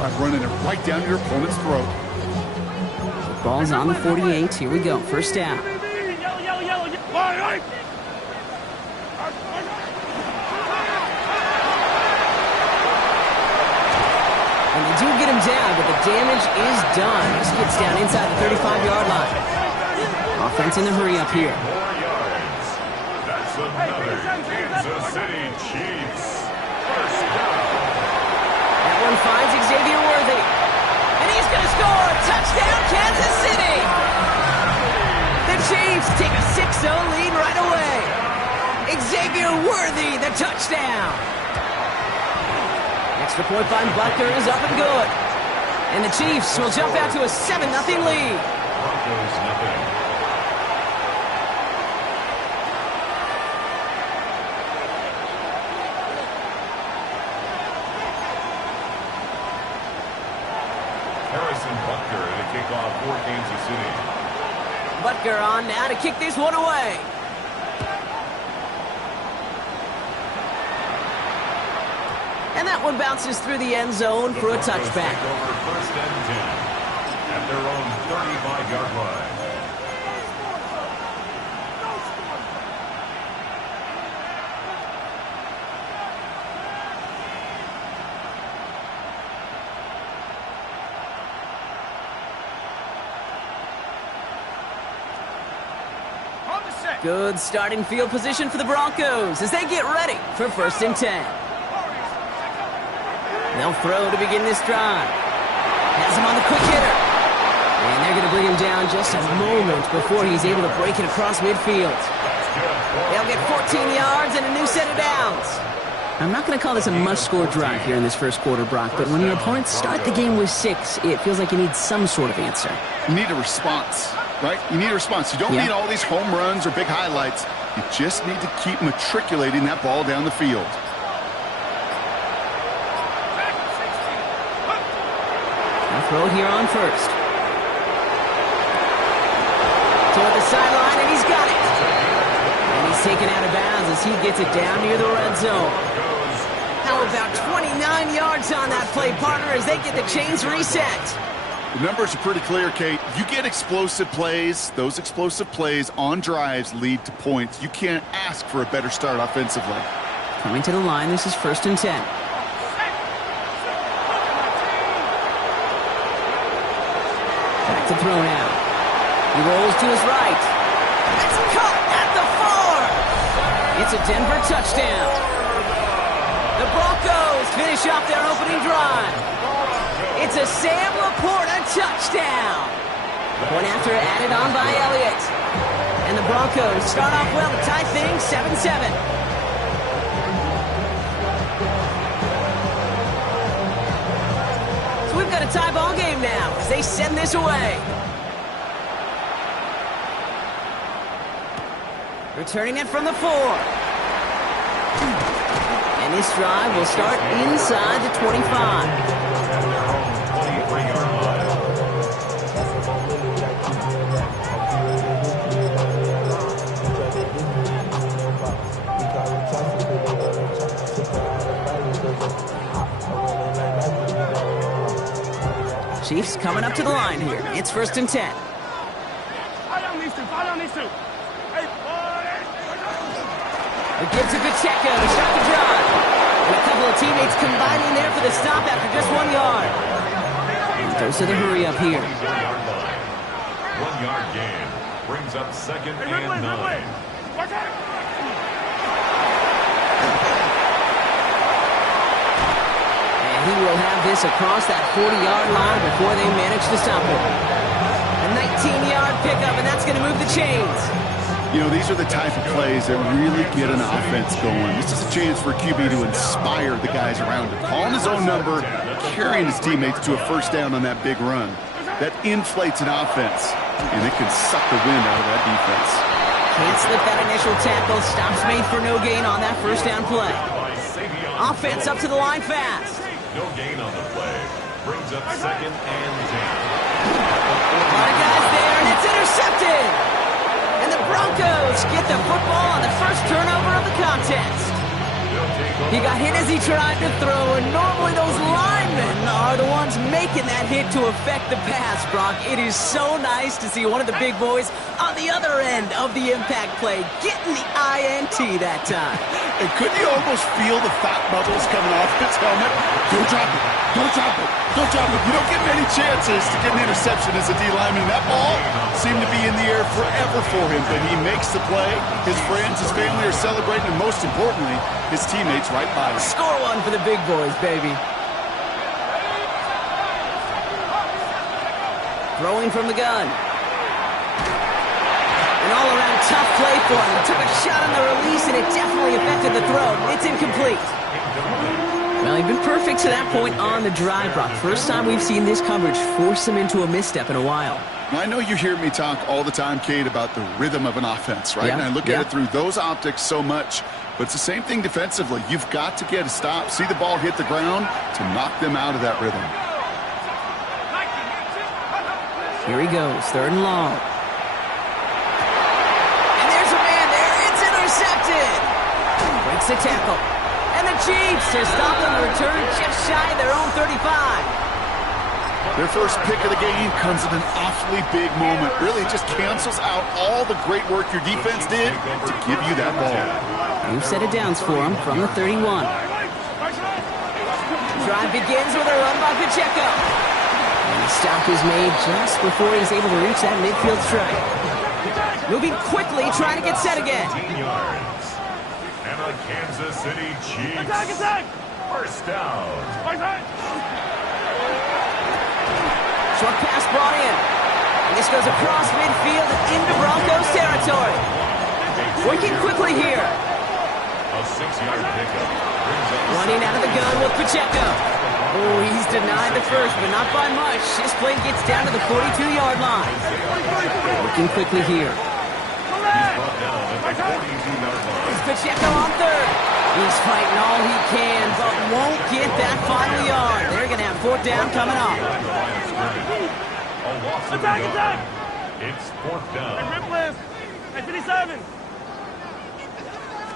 by running it right down your opponent's throat. Ball's on the 48. Here we go. First down. And they do get him down, but the damage is done. This gets down inside the 35-yard line. Offense in the hurry up here. That's another Kansas City Chiefs first down. That one finds Xavier Worthy. And he's going to score! Touchdown, Kansas City! The Chiefs take a 6-0 lead right away. Xavier Worthy, the touchdown. Extra point by Butker is up and good. And the Chiefs will jump out to a 7-0 lead. Broncos nothing. Harrison Butker to kick off for Kansas City. Butker on now to kick this one away. And that one bounces through the end zone for a touchback. Over first and 10 at their own 35-yard line. Good starting field position for the Broncos as they get ready for first and 10. They'll throw to begin this drive. Has him on the quick hitter. And they're going to bring him down just a moment before he's able to break it across midfield. They'll get 14 yards and a new set of downs. I'm not going to call this a must-score drive here in this first quarter, Brock, but when your opponents start the game with 6, it feels like you need some sort of answer. You need a response, right? You need a response. You don't need all these home runs or big highlights. You just need to keep matriculating that ball down the field. I'll throw it here on first. Toward the sideline, and he's got it. And he's taken out of bounds as he gets it down near the red zone. How about 29 yards on that play, partner, as they get the chains reset? The numbers are pretty clear, Kate. You get explosive plays. Those explosive plays on drives lead to points. You can't ask for a better start offensively. Coming to the line, this is first and 10. Back to throw now. He rolls to his right. That's caught at the 4. It's a Denver touchdown. The Broncos finish off their opening drive. It's a Sam Laporta touchdown. Point after added on by Elliott. And the Broncos start off well to tie things 7-7. So we've got a tie ball game now as they send this away. Returning it from the 4. And this drive will start inside the 25. Chiefs coming up to the line here. It's first and 10. It gives to Pacheco to start the drive. And a couple of teammates combining there for the stop after just 1 yard. And those are the hurry up here. 1 yard gain brings up second and 9. And he will have this across that 40-yard line before they manage to stop it. A 19-yard pickup, and that's going to move the chains. You know, these are the type of plays that really get an offense going. This is a chance for QB to inspire the guys around him. Calling his own number, carrying his teammates to a first down on that big run. That inflates an offense, and it can suck the wind out of that defense. Can't slip that initial tackle. Stops made for no gain on that first down play. Offense up to the line fast. No gain on the play. Brings up second and 10. A lot of guys there, and it's intercepted. And the Broncos get the football on the first turnover of the contest. He got hit as he tried to throw, and normally those linemen are the ones faking that hit to affect the pass, Brock. It is so nice to see one of the big boys on the other end of the impact play, getting the INT that time. And couldn't you almost feel the fat bubbles coming off his helmet? Don't drop it. Don't drop it. Don't drop it. You don't get many chances to get an interception as a D lineman. That ball seemed to be in the air forever for him, but he makes the play. His friends, his family are celebrating, and most importantly, his teammates right by him. Score one for the big boys, baby. Throwing from the gun. An all-around tough play for him. He took a shot on the release, and it definitely affected the throw. It's incomplete. Well, he'd been perfect to that point on the drive, Brock. First time we've seen this coverage force him into a misstep in a while. I know you hear me talk all the time, Kate, about the rhythm of an offense, right? Yeah, And I look at it through those optics so much. But it's the same thing defensively. You've got to get a stop, see the ball hit the ground to knock them out of that rhythm. Here he goes, third and long. And there's a man there. It's intercepted. Breaks the tackle. And the Chiefs are stopped on the return just shy of their own 35. Their first pick of the game comes at an awfully big moment. Really, it just cancels out all the great work your defense did to give you that ball. New set of downs for him from the 31. Drive begins with a run by Pacheco. And the stop is made just before he's able to reach that midfield strike. Moving quickly, trying to get set again. 15 yards. And the Kansas City Chiefs. Attack! First down. Short pass brought in. And this goes across midfield and into Broncos territory. Working quickly here. A 6-yard pickup. Running out of the gun with Pacheco. Oh, he's denied the first, but not by much. This play gets down to the 42-yard line. Working quickly here. It's Pacheco on third. He's fighting all he can, but won't get that final yard. They're going to have fourth down coming up. Attack! It's fourth down. At 57.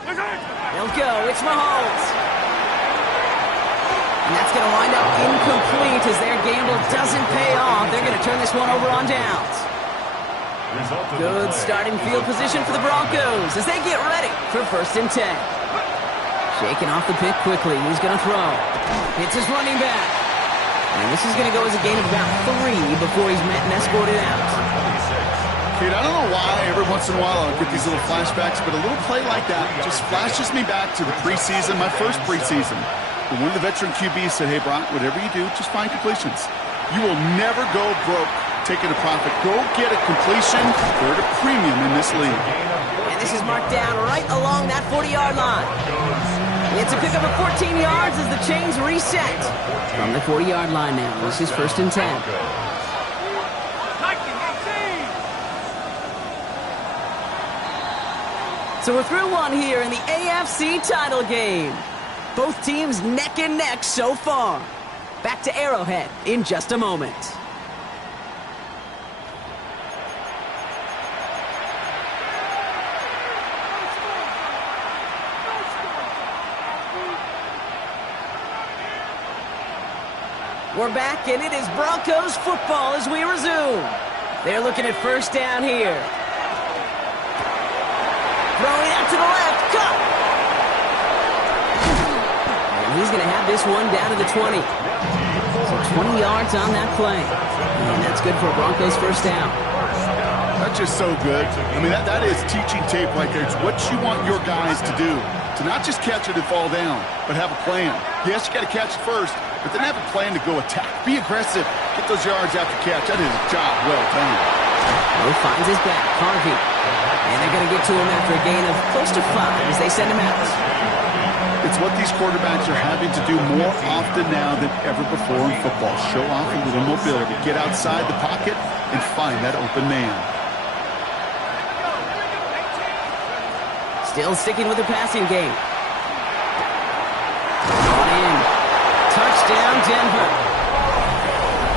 They'll go. It's Mahomes. And that's going to wind up incomplete as their gamble doesn't pay off. They're going to turn this one over on downs. Good starting field position for the Broncos as they get ready for first and 10. Shaking off the pick quickly. He's going to throw. Hits his running back. And this is going to go as a gain of about 3 before he's met and escorted out. Kate, I don't know why every once in a while I'll get these little flashbacks, but a little play like that just flashes me back to the preseason, my first preseason. When one of the veteran QBs said, hey, Brock, whatever you do, just find completions. You will never go broke taking a profit. Go get a completion. They're at a premium in this league. And this is marked down right along that 40-yard line. It's a pickup of 14 yards as the chains reset. From the 40-yard line now, this is first and 10. So we're through one here in the AFC title game. Both teams neck and neck so far. Back to Arrowhead in just a moment. We're back, and it is Broncos football as we resume. They're looking at first down here. Throwing out to the left, cut! And he's going to have this one down to the 20. So 20 yards on that play. And that's good for a Broncos first down. That's just so good. I mean, that is teaching tape right there. It's what you want your guys to do. To not just catch it and fall down, but have a plan. Yes, you got to catch it first, but then have a plan to go attack. Be aggressive. Get those yards after catch. That is a job well done. Moe finds his back, Harvey. And they're going to get to him after a gain of close to 5 as they send him out. It's what these quarterbacks are having to do more often now than ever before in football. Show off a little mobility. Get outside the pocket and find that open man. Still sticking with the passing game. On in. Touchdown, Denver.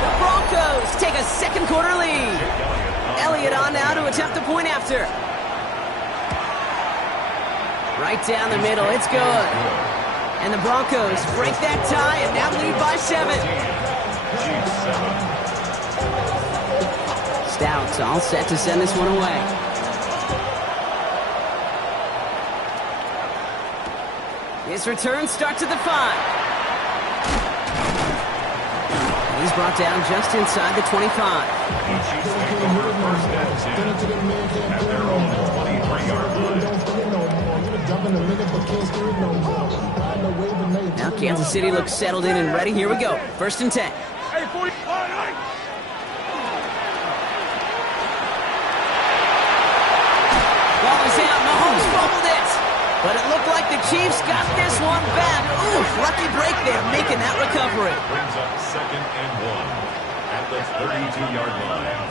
The Broncos take a second quarter lead. Elliott on now to attempt the point after. Right down the middle. It's good. And the Broncos break that tie and now lead by 7. bounced out, so all set to send this one away. His return starts at the 5. He's brought down just inside the 25. The Chiefs take over first and 10 at their own 23-yard line. Now Kansas City looks settled in and ready. Here we go. First and 10. Hey, 40. Ball is out. Mahomes fumbled it. But it looked like the Chiefs got this one back. Ooh, lucky break there, making that recovery. Brings up second and 1 at the 32-yard line.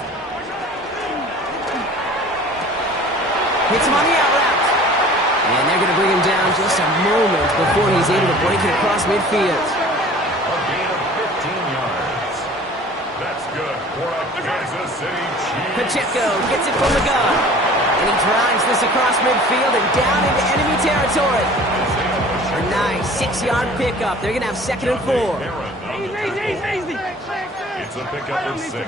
Hits him on the out route. And they're going to bring him down just a moment before he's able to break it across midfield. A gain of 15 yards. That's good for a Kansas City Chiefs. Pacheco gets it from the gun. And he drives this across midfield and down into enemy territory. A nice 6-yard pickup. They're going to have second and 4. Easy. It's a pickup of 6.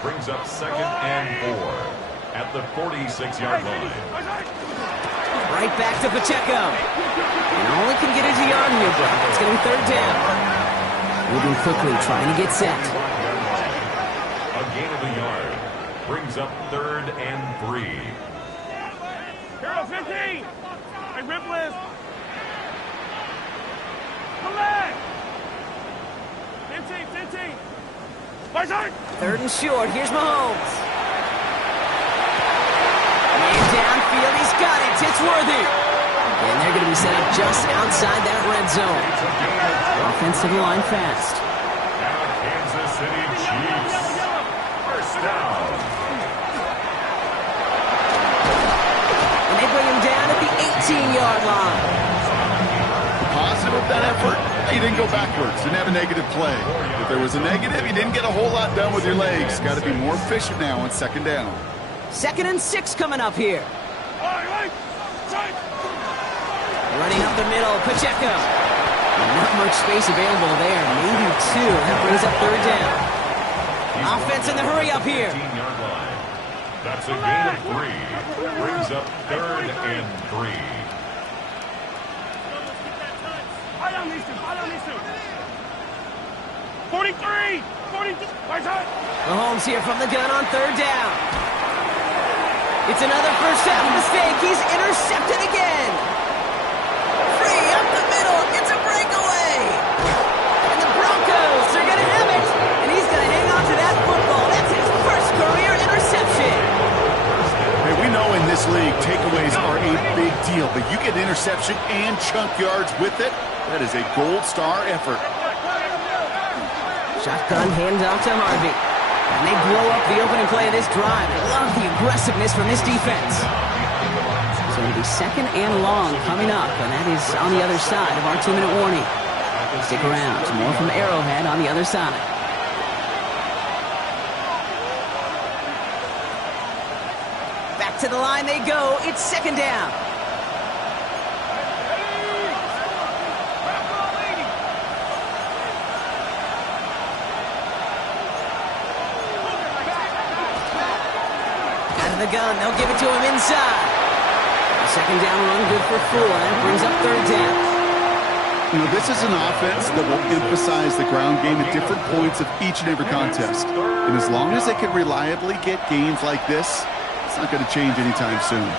Brings up second and 4 at the 46-yard line. Right back to Pacheco. And all he can get is a yard here, but it's going to be third down. Moving quickly, trying to get set. A gain of a yard. Brings up third and 3. Hero 15. Hey, Ripless. Come back. 15. Third and short. Here's Mahomes. And downfield, he's got it. It's worthy. And they're going to be set up just outside that red zone. Offensive line fast. Now Kansas City Chiefs. First down. And they bring him down at the 18-yard line. Positive with that effort, he didn't go backwards, didn't have a negative play. If there was a negative, you didn't get a whole lot done with your legs. Got to be more efficient now on second down. Second and 6 coming up here. Running up the middle, Pacheco. Not much space available there, maybe 2. That brings up third down. Offense in the hurry up here. 15-yard line. That's a gain of 3. Brings up third and 3. Fight on these two. 43. Mahomes here from the gun on third down. It's another first half mistake. He's intercepted again. Free up the middle. It's a breakaway. And the Broncos are going to have it. And he's going to hang on to that football. That's his first career interception. Hey, we know in this league, takeaways are a big deal, but you get interception and chunk yards with it. That is a gold star effort. Shotgun handoff to Harvey. And they blow up the opening play of this drive. I love the aggressiveness from this defense. So it'll be second and long coming up, and that is on the other side of our 2-minute warning. Stick around. More from Arrowhead on the other side. Back to the line they go. It's second down. The gun, they'll give it to him inside. Second down run, good for 4. That brings up third down. You know, this is an offense that will emphasize the ground game at different points of each and every contest. And as long as they can reliably get gains like this, it's not going to change anytime soon.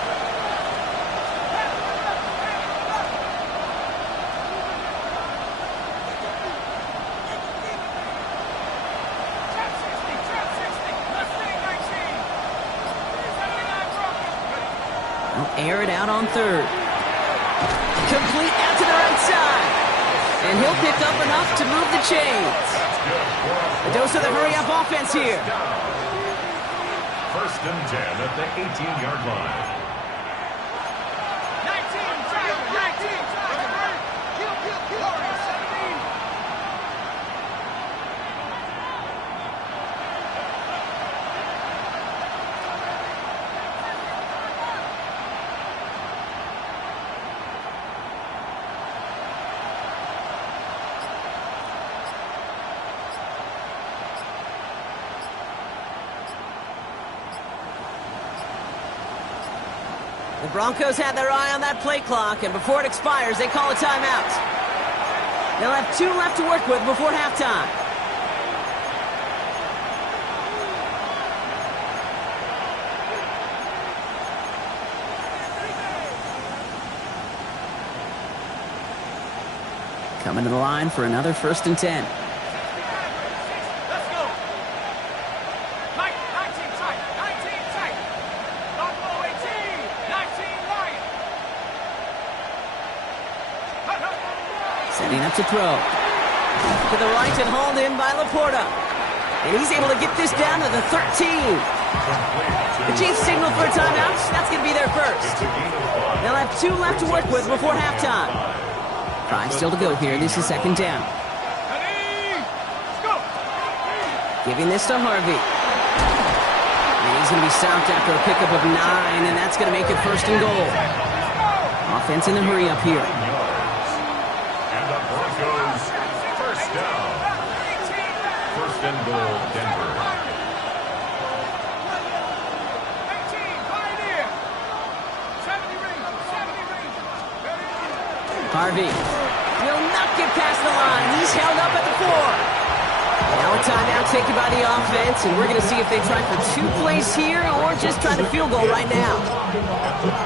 Air it out on third. Complete out to the right side. And he'll pick up enough to move the chains. A dose of the hurry-up offense here. First and 10 at the 18-yard line. 17. The Broncos had their eye on that play clock, and before it expires, they call a timeout. They'll have 2 left to work with before halftime. Coming to the line for another 1st and 10. Let's go. 19 tight. 19 tight. Buffalo 18. 19 Lion. Setting up to throw. To the right and hauled in by Laporta. And he's able to get this down to the 13. The Chiefs signal for a timeout. That's going to be their first. They'll have 2 left to work with before halftime. 5 still to go here. This is 2nd down. Let's go. Giving this to Harvey. And he's going to be stopped after a pickup of 9, and that's going to make it 1st and goal. Offense in the hurry up here. And the Broncos, 1st down. 1st and goal, Denver. 18. Pioneer. 70 range. 70 range. Harvey will not get past the line. He's held up at the 4. Now a timeout taken by the offense, and we're going to see if they try for 2 plays here or just try the field goal right now.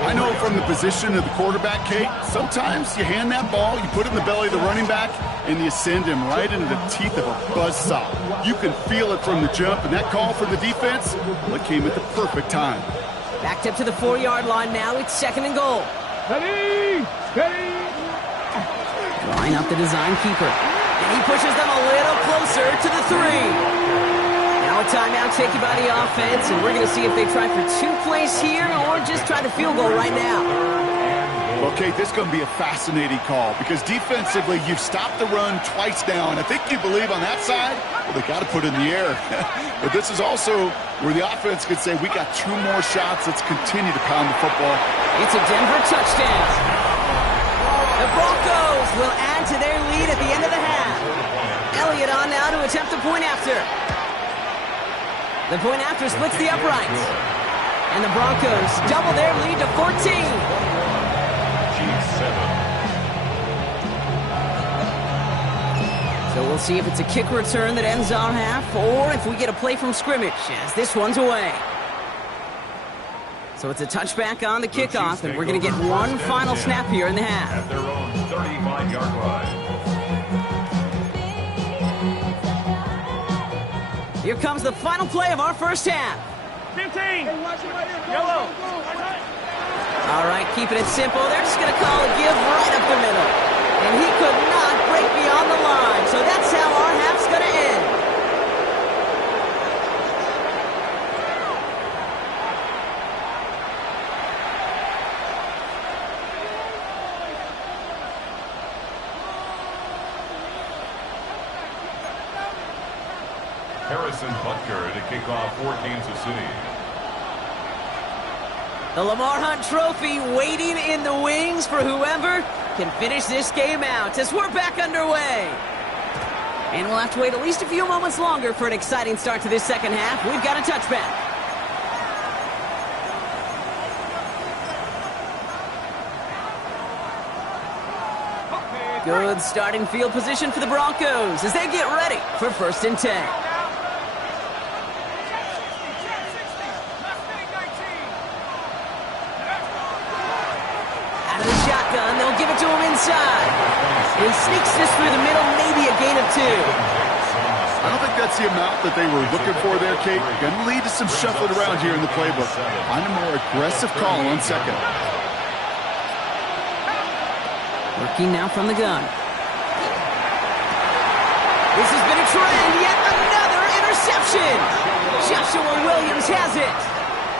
I know from the position of the quarterback, Kate, sometimes you hand that ball, you put it in the belly of the running back, and you send him right into the teeth of a buzzsaw. You can feel it from the jump, and that call from the defense, well, it came at the perfect time. Backed up to the 4-yard line now. It's 2nd and goal. Ready. Ready. Drawing up the design keeper. And he pushes them a little closer to the 3. Now a timeout taken by the offense, and we're going to see if they try for 2 plays here or just try the field goal right now. Well, Kate, this is going to be a fascinating call because defensively, you've stopped the run twice now, and I think you believe on that side, well, they got to put it in the air. But this is also where the offense could say, we got 2 more shots. Let's continue to pound the football. It's a Denver touchdown. The Broncos will add to their lead at the end of the half. Elliott on now to attempt the point after. The point after splits the uprights. And the Broncos double their lead to 14. So we'll see if it's a kick return that ends our half or if we get a play from scrimmage as this one's away. So it's a touchback on the kickoff, and we're going to get 1 final snap here in the half. At their own 35-yard line. Here comes the final play of our first half. 15. Yellow. All right, keeping it simple. They're just going to call a give right up the middle. And he could not break beyond the line, so that's how our half's going to end. Harrison Butker to kick off for Kansas City. The Lamar Hunt Trophy waiting in the wings for whoever can finish this game out as we're back underway. And we'll have to wait at least a few moments longer for an exciting start to this second half. We've got a touchback. Good starting field position for the Broncos as they get ready for 1st and 10. Out of the shotgun, they'll give it to him inside. And he sneaks this through the middle, maybe a gain of 2. I don't think that's the amount that they were looking for there, Kate. Going to lead to some shuffling around here in the playbook. Find a more aggressive call on 2nd. Working now from the gun. This has been a trend, yet another interception. Joshua Williams has it.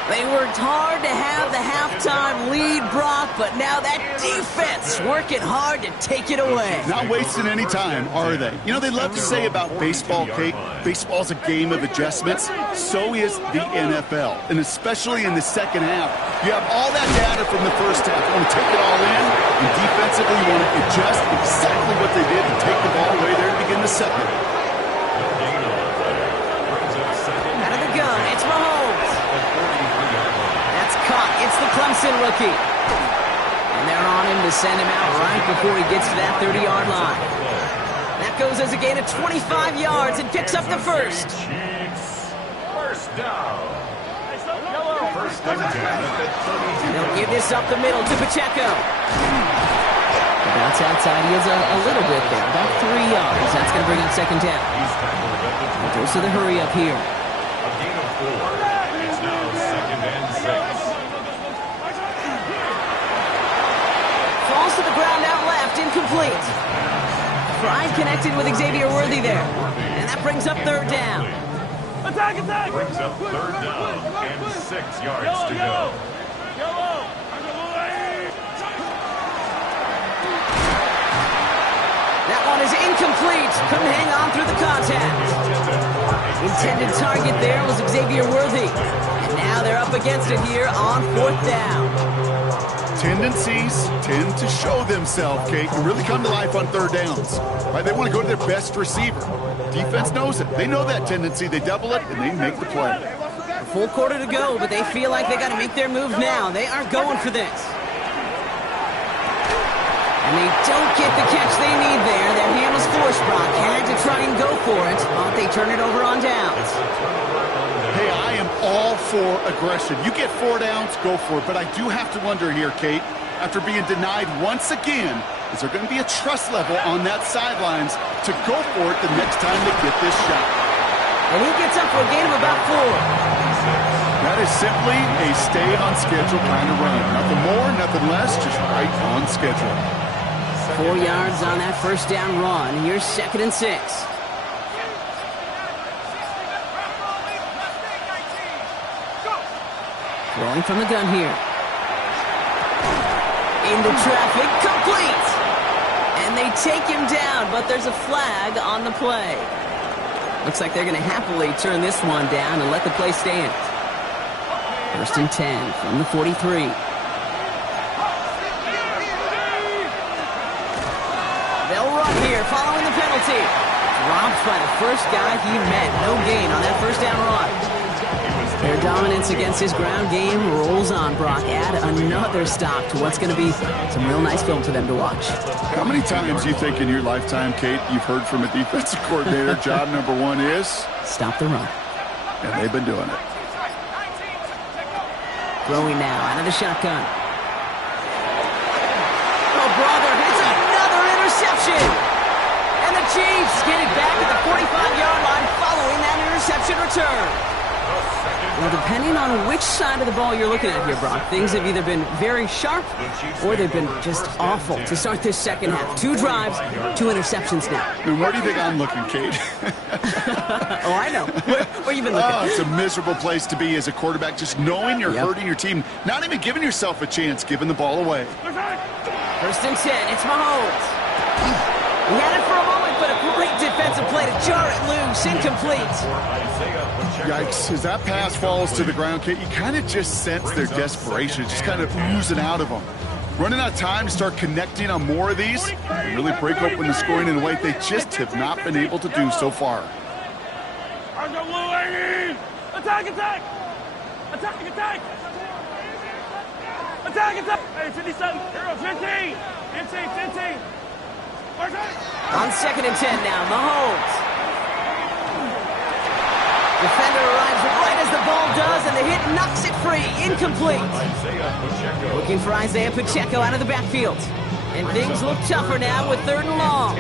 They worked hard to have the halftime lead, Brock, but now that defense working hard to take it away. Not wasting any time, are they? You know, they love to say about baseball, Kate, baseball's a game of adjustments. So is the NFL, and especially in the second half. You have all that data from the first half. You want to take it all in, and defensively you want to adjust exactly what they did to take the ball away there to begin the second. Out of the gun, it's Mahomes. That's caught. It's the Clemson rookie. him to send him out right before he gets to that 30-yard line. That goes as a gain of 25 yards and picks up the first. Chiefs, first down. First and 10 at the 32. They'll give this up the middle to Pacheco. Bounce outside. He has a little bit there, about 3 yards. That's going to bring up second down. He's tackled at the 20. Goes to the hurry up here. A gain of 4. It's now second and 6. Falls to the ground out left, incomplete. Pride connected with Xavier Worthy there. And that brings up third down. Attack, attack! Brings up third down and 6 yards to go. That one is incomplete. Couldn't hang on through the contact. Intended target there was Xavier Worthy. And now they're up against it here on fourth down. Tendencies tend to show themselves, Kate, and really come to life on third downs. Right? They want to go to their best receiver. Defense knows it. They know that tendency. They double it, and they make the play. A full quarter to go, but they feel like they got to make their move now. They are going for this. And they don't get the catch they need there. Their hand was forced, Brock. Had to try and go for it, but they turn it over on downs. Hey, I am all for aggression. You get 4 downs, go for it. But I do have to wonder here, Kate, after being denied once again, is there going to be a trust level on that sidelines to go for it the next time they get this shot? And he gets up for a gain of about 4. That is simply a stay on schedule kind of run. Nothing more, nothing less, just right on schedule. 4 yards on that first down run. Here's second and 6. Throwing from the gun here. Into traffic, complete! And they take him down, but there's a flag on the play. Looks like they're going to happily turn this one down and let the play stand. First and 10 from the 43. They'll run here following the penalty. Dropped by the first guy he met. No gain on that first down run. Their dominance against his ground game rolls on, Brock. Add another stop to what's going to be some real nice film for them to watch. How many times do you think in your lifetime, Kate, you've heard from a defensive coordinator, job number 1 is? Stop the run. And they've been doing it. Throwing now out of the shotgun. Oh, brother, it's another interception. And the Chiefs get it back at the 45-yard line following that interception return. Well, depending on which side of the ball you're looking at here, Brock, things have either been very sharp or they've been just awful to start this second half. 2 drives, 2 interceptions now. And where do you think I'm looking, Kate? Oh, I know. Where you been looking? Oh, it's a miserable place to be as a quarterback, just knowing you're hurting your team, not even giving yourself a chance, giving the ball away. First and 10, it's Mahomes. He had it for a moment, but a great defensive play to jar it loose, incomplete. Yikes, as that pass falls to the ground, Kate, you kind of just sense their desperation, just kind of oozing out of them. Running out of time to start connecting on more of these and really break open the scoring in a way they just have not been able to do so far. Attack, attack! Attack, attack! Attack, attack! Hey, 50-something. 15! 15! On second and 10 now, Mahomes. Defender arrives right as the ball does, and the hit knocks it free. Incomplete. Looking for Isaiah Pacheco out of the backfield. And things look tougher now with 3rd and long.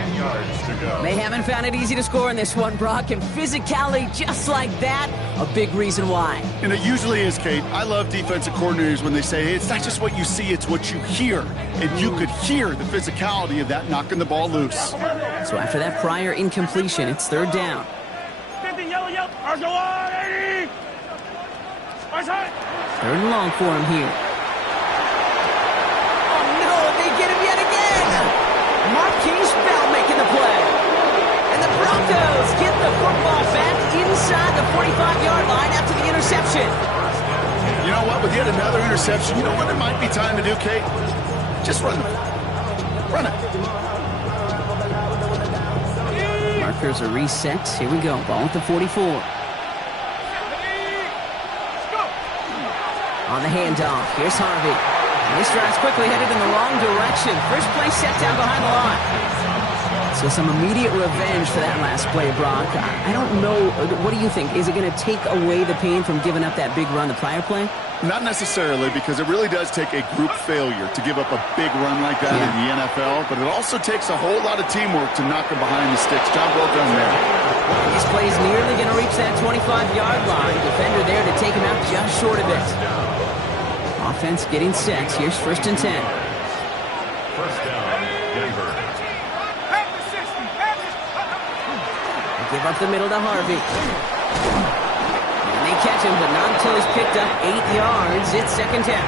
They haven't found it easy to score in this one, Brock, and physicality just like that, a big reason why. And it usually is, Kate. I love defensive coordinators when they say, hey, it's not just what you see, it's what you hear. And you could hear the physicality of that knocking the ball loose. So after that prior incompletion, it's 3rd down. 50, yellow. 80! 3rd and long for him here. Oh, no, they get him yet again. Marquise Bell making the play. And the Broncos get the football back inside the 45-yard line after the interception. You know what? With yet another interception, you know what it might be time to do, Kate? Just run it. Run it. Markers are reset. Here we go. Ball at the 44. On the handoff, here's Harvey. This drive's quickly headed in the wrong direction. First play set down behind the line. So some immediate revenge for that last play, Brock. I don't know. What do you think? Is it going to take away the pain from giving up that big run the prior play? Not necessarily, because it really does take a group failure to give up a big run like that in the NFL, but it also takes a whole lot of teamwork to knock them behind the sticks. Job well done there. This play is nearly going to reach that 25-yard line. Defender there to take him out just short of it. Offense getting set. Here's 1st and 10. First down, Denver. Give up the middle to Harvey. And they catch him, but not until he's picked up 8 yards. It's 2nd down.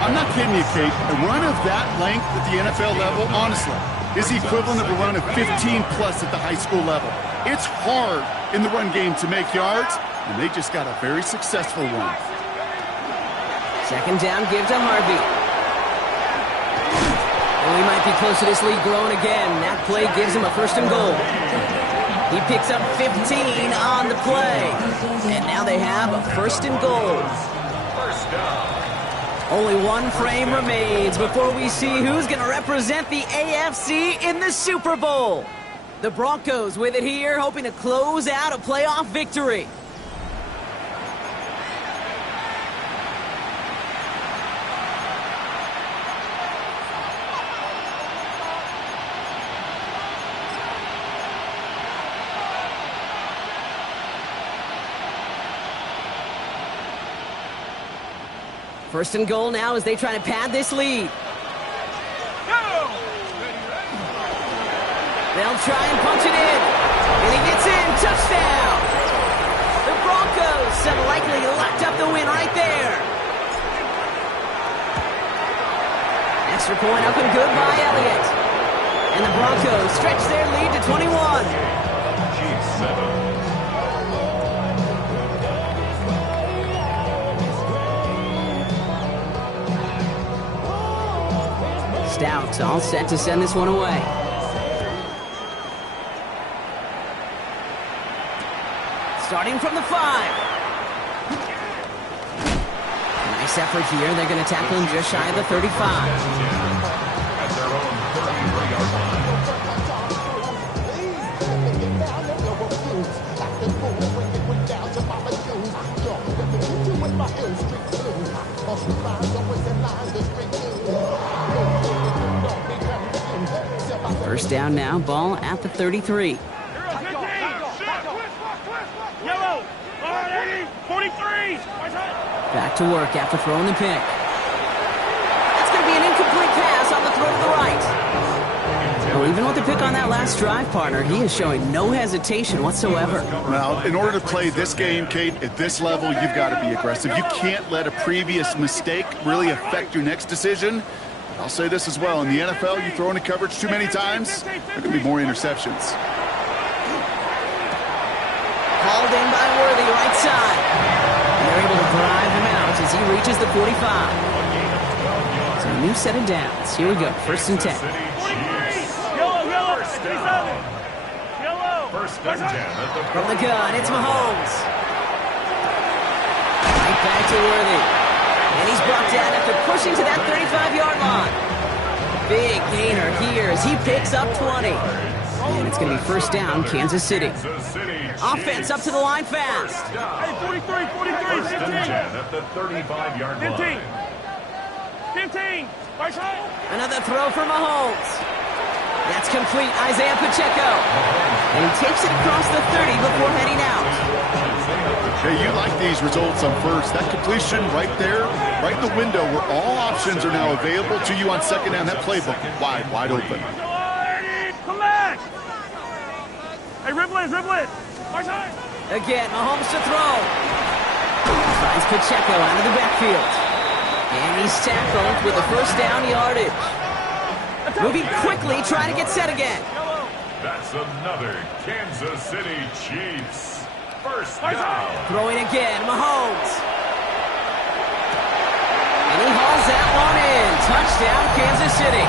I'm not kidding you, Kate. A run of that length at the NFL level, honestly, is the equivalent of a run of 15-plus at the high school level. It's hard in the run game to make yards, and they just got a very successful one. 2nd down, give to Harvey. And we might be close to this lead growing again. That play gives him a 1st and goal. He picks up 15 on the play. And now they have a 1st and goal. First down. Only one frame remains before we see who's going to represent the AFC in the Super Bowl. The Broncos with it here, hoping to close out a playoff victory. First and goal now as they try to pad this lead. They'll try and punch it in. And he gets in. Touchdown. The Broncos have likely locked up the win right there. Extra point up and good by Elliott. And the Broncos stretch their lead to 21. Chiefs 7. Stout all set to send this one away. Starting from the 5. Nice effort here. They're going to tackle him just shy of the 35. At their own 33-yard line. First down now, ball at the 33. Yellow, 43. Back to work after throwing the pick. That's going to be an incomplete pass on the throw to the right. Well, even with the pick on that last drive, partner, he is showing no hesitation whatsoever. Well, in order to play this game, Kate, at this level, you've got to be aggressive. You can't let a previous mistake really affect your next decision. I'll say this as well. In the NFL, you throw into coverage too many times, there are going to be more interceptions. Called in by Worthy, right side. And they're able to drive him out as he reaches the 45. So a new set of downs. Here we go, 1st and 10. Yellow, First and 10 at the From the gun, it's Mahomes. Right back to Worthy. And he's brought down after pushing to that 35-yard line. Big gainer here as he picks up 20. And it's going to be 1st down, Kansas City. Offense up to the line fast. Hey, 43, First 15. and 10 at the 35-yard 15. line. 15. Right side. Another throw for Mahomes. That's complete, Isaiah Pacheco. And he takes it across the 30 before heading out. Hey, you like these results on first. That completion right there, right in the window where all options are now available to you on 2nd down. That playbook wide open. Come back. Hey, dribble it. Right side. Again, Mahomes to throw. Finds Pacheco out of the backfield. And he's tackled with the 1st down yardage. Moving quickly, trying to get set again. That's another Kansas City Chiefs. First down. Throwing again, Mahomes. And he hauls that one in. Touchdown, Kansas City.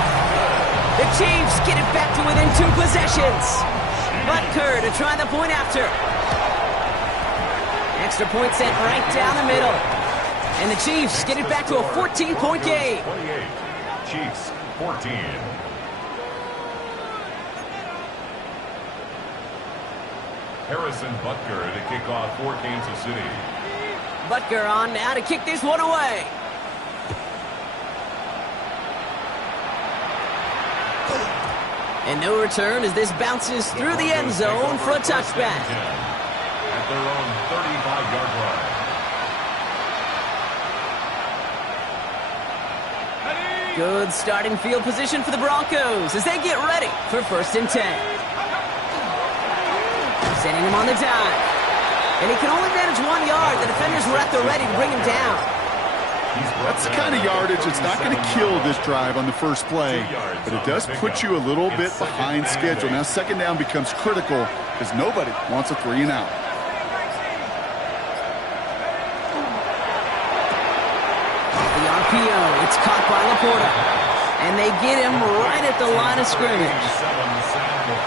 The Chiefs get it back to within 2 possessions. Butker to try the point after. Extra point sent right down the middle. And the Chiefs get it back to a 14-point game. 28. Chiefs 14. Harrison Butker to kick off for Kansas City. Butker on now to kick this one away. And no return as this bounces through the end zone for a touchback. At their own 35-yard line. Good starting field position for the Broncos as they get ready for 1st and 10. Sending him on the dive. And he can only manage 1 yard. The defenders were at the ready to bring him down. That's the kind of yardage that's not going to kill this drive on the first play, but it does put you a little bit behind schedule. Now 2nd down becomes critical because nobody wants a 3 and out. The RPO, it's caught by Laporta. And they get him right at the line of scrimmage.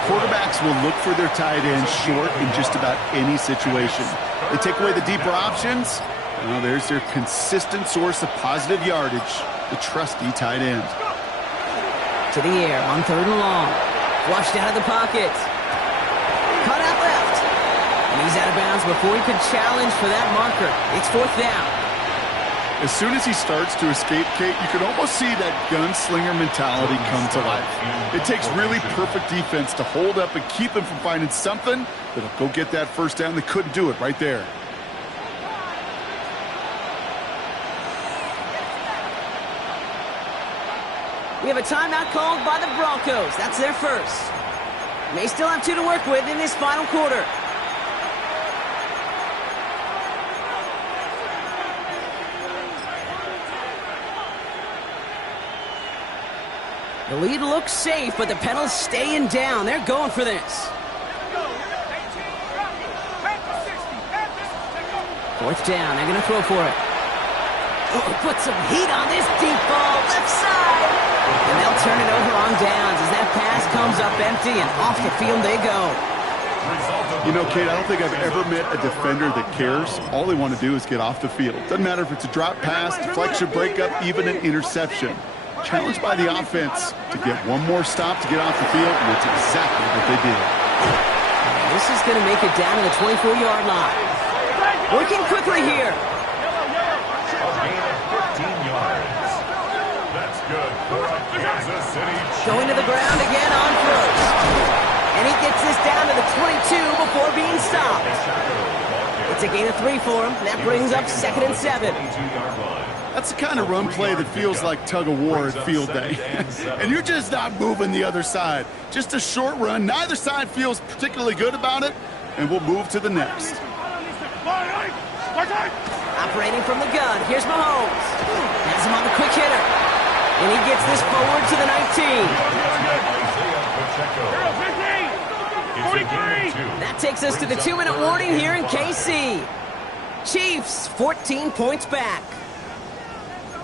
Quarterbacks will look for their tight end short in just about any situation. They take away the deeper options. Well, there's their consistent source of positive yardage, the trusty tight end. To the air on 3rd and long. Flushed out of the pocket. Cut out left. And he's out of bounds before he could challenge for that marker. It's 4th down. As soon as he starts to escape, Kate, you can almost see that gunslinger mentality come to life. It takes really perfect defense to hold up and keep him from finding something that'll go get that 1st down. They couldn't do it right there. We have a timeout called by the Broncos. That's their first. They still have 2 to work with in this final quarter. The lead looks safe, but the pedals staying down. They're going for this. 4th down. They're going to throw for it. Oh, put some heat on this deep ball. Left side. And they'll turn it over on downs as that pass comes up empty, and off the field they go. You know, Kate, I don't think I've ever met a defender that cares. All they want to do is get off the field. Doesn't matter if it's a drop pass, deflection, breakup, even an interception. Challenged by the offense to get one more stop to get off the field, and that's exactly what they did. This is going to make it down to the 24-yard line. Working quickly here. A gain of 15 yards. That's good for a Kansas City Chiefs. Going to the ground again on 1st. And he gets this down to the 22 before being stopped. It's a gain of 3 for him. That brings up 2nd and 7. That's the kind of run play that feels like tug-of-war at field day. And you're just not moving the other side. Just a short run. Neither side feels particularly good about it, and we'll move to the next. Operating from the gun, here's Mahomes. Has him on the quick hitter. And he gets this forward to the 19. That takes us to the 2-minute warning here in KC. Chiefs, 14 points back.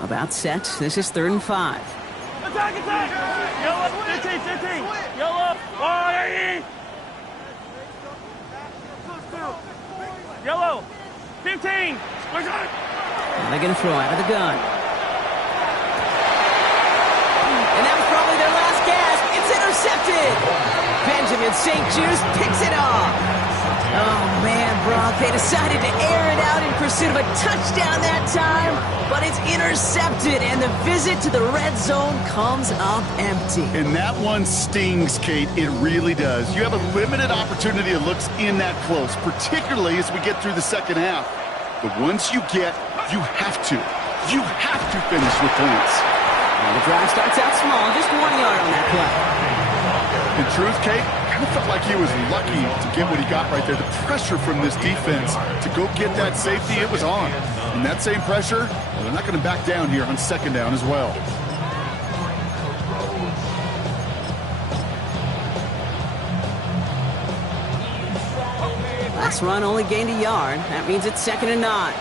About set. This is 3rd and 5. Attack! Yellow, 15. Yellow, Yellow, 15. And they're going to throw out of the gun. And that was probably their last gasp. It's intercepted. Benjamin St. Juste picks it off. Oh, man, Brock, they decided to air it out in pursuit of a touchdown that time, but it's intercepted, and the visit to the red zone comes up empty. And that one stings, Kate. It really does. You have a limited opportunity that looks in that close, particularly as we get through the 2nd half. But once you get, you have to finish with points. Now the drive starts out small, just 1 yard on that play. In truth, Kate, kind of felt like he was lucky to get what he got right there. The pressure from this defense to go get that safety, it was on. And that same pressure, well, they're not going to back down here on 2nd down as well. Last run only gained a yard. That means it's 2nd and 9.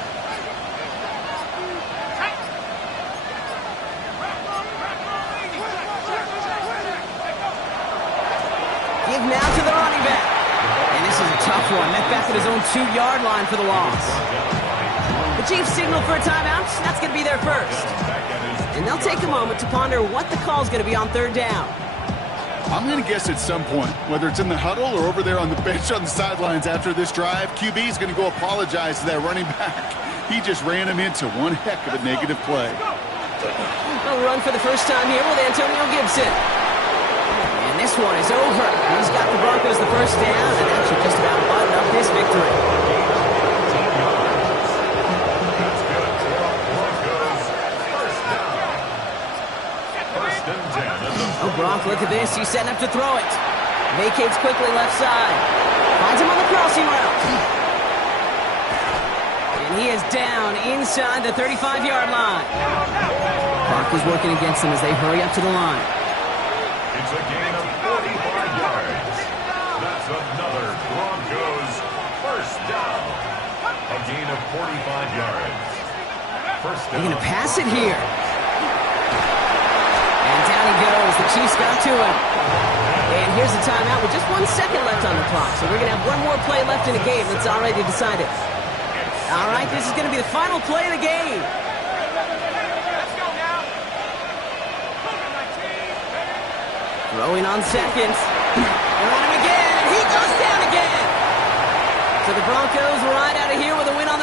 Give now to the running back. And this is a tough one. Met back at his own 2-yard line for the loss. The Chiefs signal for a timeout. That's going to be their first. And they'll take a moment to ponder what the call's going to be on third down. I'm going to guess at some point, whether it's in the huddle or over there on the bench on the sidelines after this drive, QB is going to go apologize to that running back. He just ran him into one heck of a negative play. They'll run for the first time here with Antonio Gibson. And this one is over. He's got the Broncos the first down, and that should just about button up this victory. Oh, Gronk, look at this. He's setting up to throw it. Vacates quickly left side. Finds him on the crossing route. And he is down inside the 35-yard line. Clark is working against them as they hurry up to the line. It's a gain of 45 yards. That's another Broncos first down. A gain of 45 yards. First down. They're going to pass it here. And down he goes. The Chiefs got to him. And here's the timeout with just 1 second left on the clock. So we're going to have one more play left in the game that's already decided. All right, this is going to be the final play of the game. Let's go now. Throwing on seconds. They're on him again, and he goes down again. So the Broncos ride out of here with a win on the